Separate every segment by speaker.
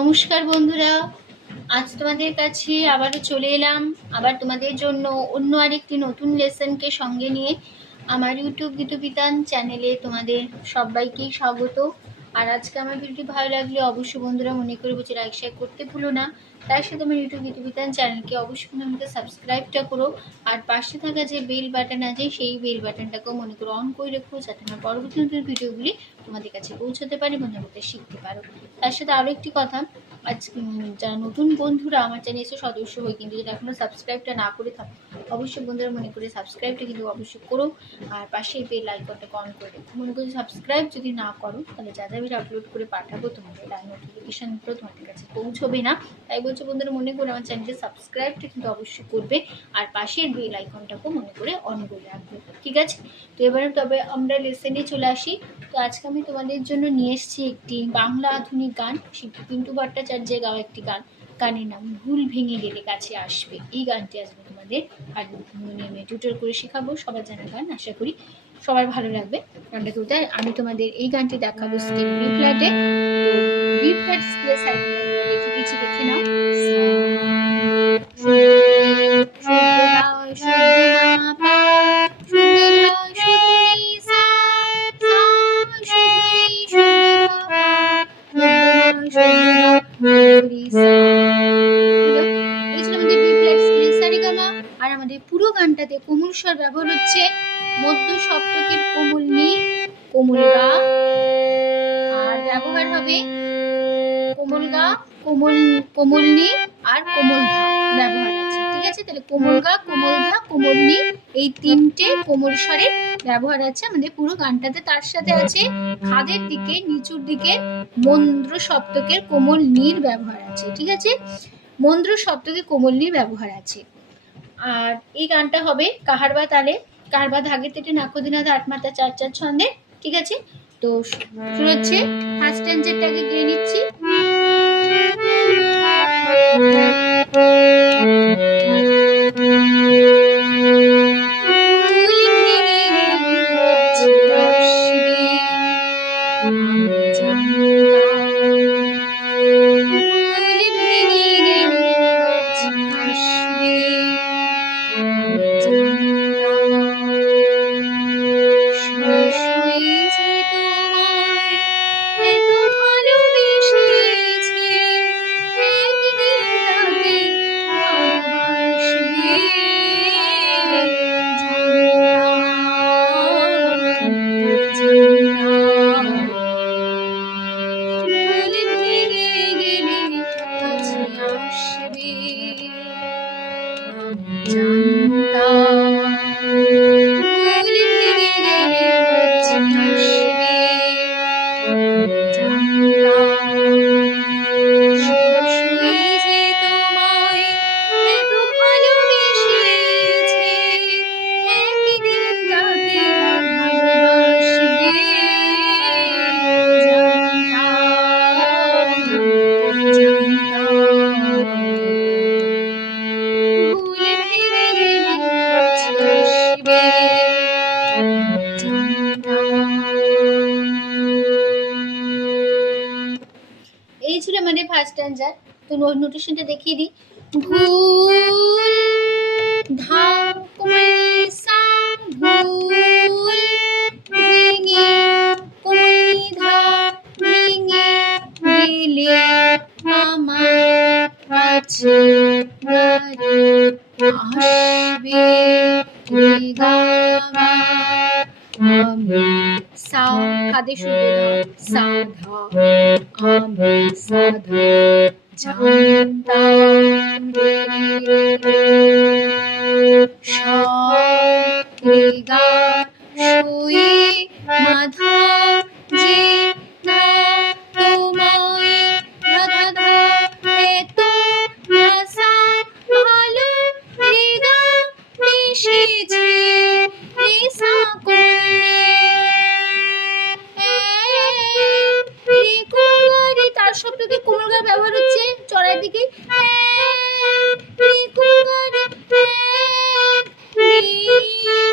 Speaker 1: নমস্কার বন্ধুরা। আজ তোমাদের কাছে আবারও চলে এলাম। আবার তোমাদের জন্য অন্য আরেকটি নতুন লেসনকে সঙ্গে নিয়ে আমার ইউটিউব গীতবিতান চ্যানেলে তোমাদের সবাইকেই স্বাগত। আর আজকে আমার ভিডিওটি ভালো লাগলে অবশ্যই বন্ধুরা মনে করে বলছে লাইক শেয়ার করতে ভুলো না। তার সাথে আমার ইউটিউব গীতবিতান চ্যানেলকে অবশ্যই আমাকে সাবস্ক্রাইবটা করো। আর পাশে থাকা যে বেল বাটন আছে, সেই বেল বাটনটাকেও মনে করে অন করে রেখো, যাতে আমার পরবর্তী নতুন ভিডিওগুলি তোমাদের কাছে পৌঁছতে পারে বন্ধুর শিখতে পারো। তার সাথে আরও একটি কথা। আজ যারা নতুন বন্ধুরা আমার চ্যানেলে এসে সদস্য হয়ে কিন্তু যদি এখনও সাবস্ক্রাইবটা না করে থাকো, অবশ্যই বন্ধুরা মনে করে সাবস্ক্রাইবটা কিন্তু অবশ্যই করো আর পাশে বেল আইকনটাকে অন করে মনে করো সাবস্ক্রাইব যদি না করো, তাহলে যা যা ভিডিও আপলোড করে পাঠাবো তোমাদের তার নোটিফিকেশানগুলো তোমাদের কাছে পৌঁছবে না। তাই বলছো বন্ধুরা মনে করে আমার চ্যানেলকে সাবস্ক্রাইবটা কিন্তু অবশ্যই করবে আর পাশের বেল আইকনটাকেও মনে করে অন করে রাখবে। ঠিক আছে? তো এবারে তবে আমরা লেসেনে চলে আসি। তো আজকে আমি তোমাদের জন্য নিয়ে এসেছি একটি বাংলা আধুনিক গান। পিন্টু ভট্টাচার্যের গাওয়া একটি গান, গানের নাম ভুল ভেঙে গেলে কাছে আসবে। এই গানটি আসবে তোমাদের আর নিয়মে টিউটর করে শেখাবো, সবার জানা গান, আশা করি সবার ভালো লাগবে। গানটা তুলতে আমি তোমাদের এই গানটি দেখাবো স্কেল বি ফ্ল্যাটে বি ফ্ল্যাট স্কেলের সাইড লিখে দিচ্ছি, দেখে নাও। আমাদের পুরো গানটাতে কোমল স্বর ব্যবহার হচ্ছে। মধ্য সপ্তকের কোমল নি কোমল গা। আর ব্যবহার হবে কোমল গা, কোমল কোমল নি আর কোমল ধা ব্যবহার আছে ঠিক আছে? তাহলে কোমল গা, কোমল ধা, কোমল নি এই তিনটে কোমল স্বরের ব্যবহার আছে আমাদের পুরো গানটাতে। তার সাথে আছে খাদের দিকে, নিচুর দিকে মন্দ্র সপ্তকের কোমল নির ব্যবহার আছে। ঠিক আছে? মন্দ্র সপ্তকে কোমল নীর ব্যবহার আছে। আর এই গানটা হবে কাহারবা তালে। কাহারবা ধাগে তেটে নাকদিনাথ আটমাতা চার চার ছন্দে। ঠিক আছে? তো শুরু হচ্ছে ফার্স্ট স্ট্যান্ডারটাকে গিয়ে নিচ্ছি। ছিল আমাদের ফার্স্ট স্ট্যান্ডার তো নোটেশনটা দেখিয়ে দিই ভুল ধা কোমল সা আমার কাছে আমি সা কাদে শুরু সা ধা আমি সাধু জানতাম রে রে রে সা শুয়ে মাধা কোমল গার ব্যবহার হচ্ছে। চড়ার দিকে। সারি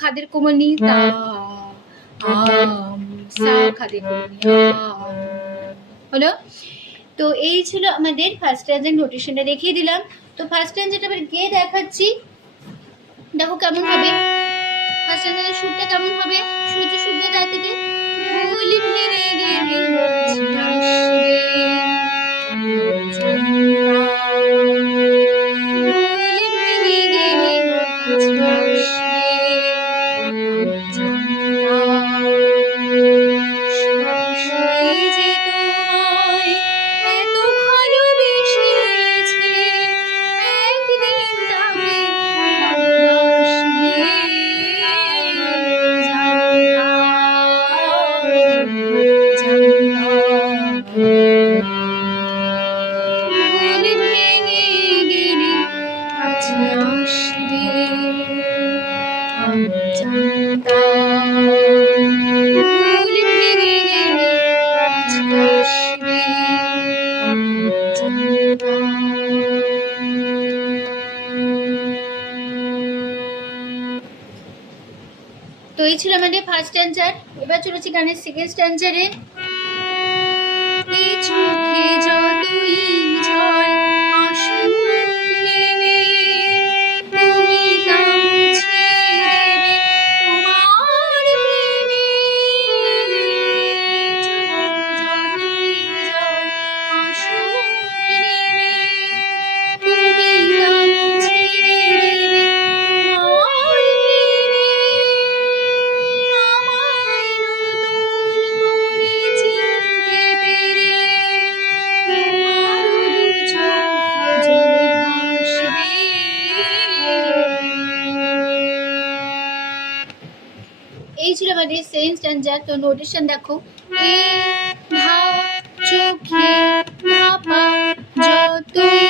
Speaker 1: খাদের কোমনি হলো তো এই ছিল আমাদের ফার্স্ট ট্রানজেন্ট নোটেশনটা দেখিয়ে দিলাম তো ফার্স্ট ট্রানজেন্ট আবার গিয়ে দেখাচ্ছি দেখো কেমন হবে ফার্স্ট ট্রানজেন্টের সুরটা কেমন হবে শুরু সূর্য তার থেকে ভুলিম রে গে এখানে ফার্স্ট স্ট্যান্ডার্ড এবার চলেছি গানের সেকেন্ড স্ট্যান্ডার্ডে very saints and just तो notation देखो ए भाव जो खे ना पा जो तुम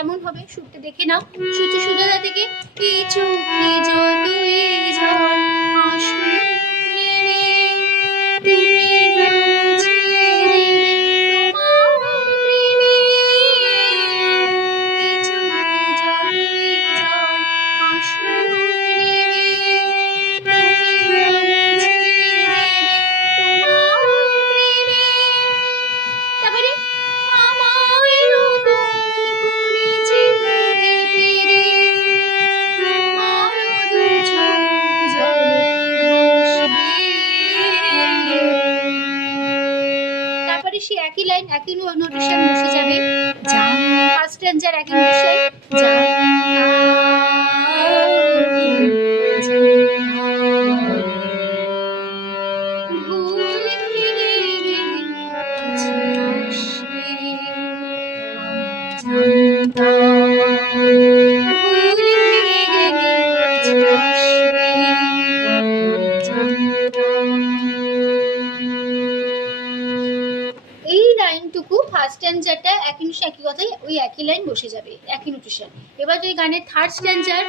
Speaker 1: কেমন হবে? শুটটা দেখে নাও। সূচি সুদাদা থেকে কিছু একই লাইন বসে যাবে একই নোটেশন এবার যদি গানের থার্ড স্ট্যান্ডার্ড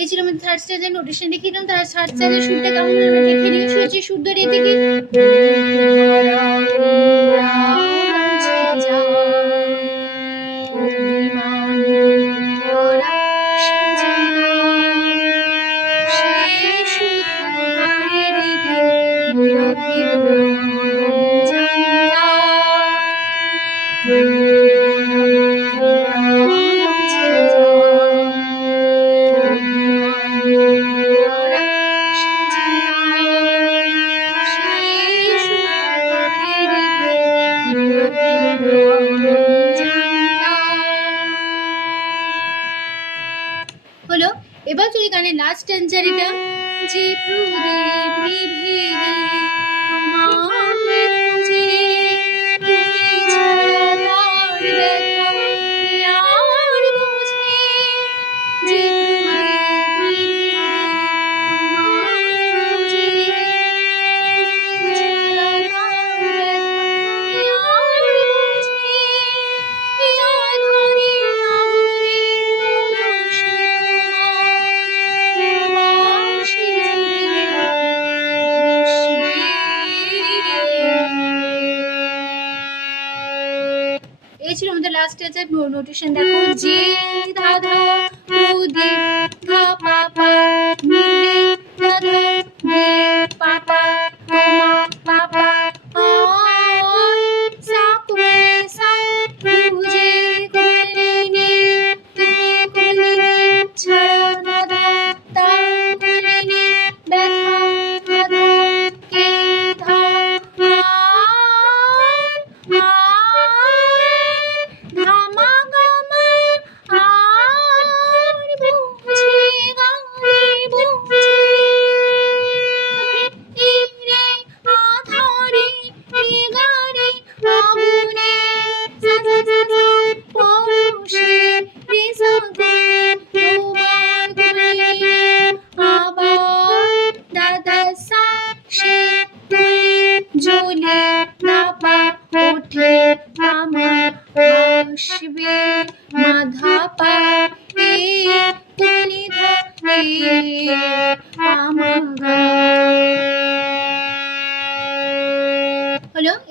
Speaker 1: এই ছিল আমাদের থার্ড স্টেজের নোটিশন দেখিয়ে দিলাম তার থার্ড স্টেজের সুরটা কেমন দেখে নিয়ে শুয়েছি সুর ধরিয়ে নোটিশন দেখো যে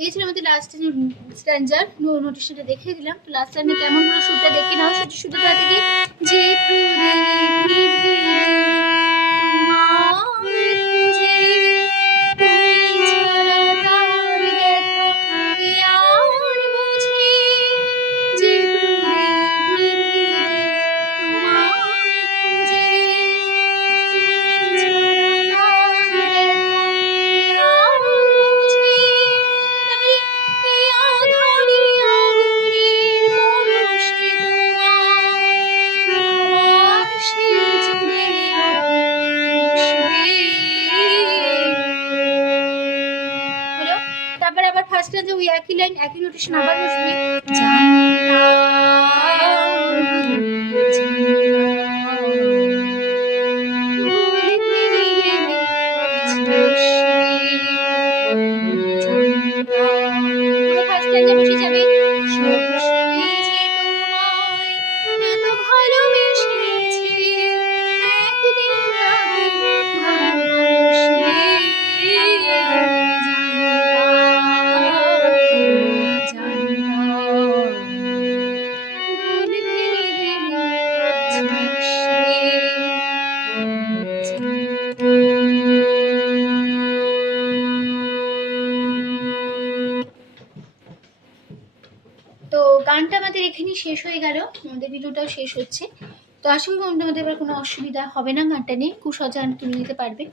Speaker 1: দিয়েছিলাম আমাদের লাস্ট স্ট্যান্ডার নো নোটিশনটা দেখিয়ে দিলাম। তো লাস্ট টাইমে কেমন করে শুটটা দেখি না শুটটা দেখি যে নোটেশন আবার বসবি যাবে। তো গানটা আমাদের এখানেই শেষ হয়ে গেল। আমাদের ভিডিওটাও শেষ হচ্ছে। তো আশা করি বন্ধু এবার কোনো অসুবিধা হবে না গানটা নিয়ে। কুসজান তুমি নিতে পারবে।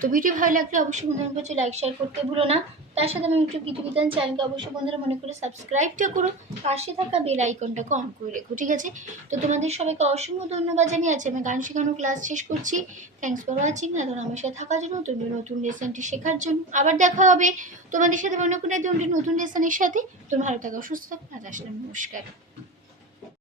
Speaker 1: তো ভিডিও ভালো লাগলে অবশ্যই কাছে লাইক শেয়ার করতে ভুলো না। তার সাথে আমি কিছু বিধান চ্যানেলকে অবশ্যই বন্ধুরা মনে করে সাবস্ক্রাইবটা করো। পাশে থাকা বেল আইকনটাকে অন করে রেখো, ঠিক আছে? তো তোমাদের সবাইকে অসংখ্য ধন্যবাদ জানিয়ে আছে আমি গান শেখানোর ক্লাস শেষ করছি। থ্যাংকস ফর ওয়াচিং না ধরো আমার সাথে থাকার জন্য তুমি নতুন লেসনটি শেখার জন্য। আবার দেখা হবে তোমাদের সাথে মনে করে নতুন লেসনের সাথে। তোমরা ভালো থাকো, সুস্থ থাকো। নমস্কার।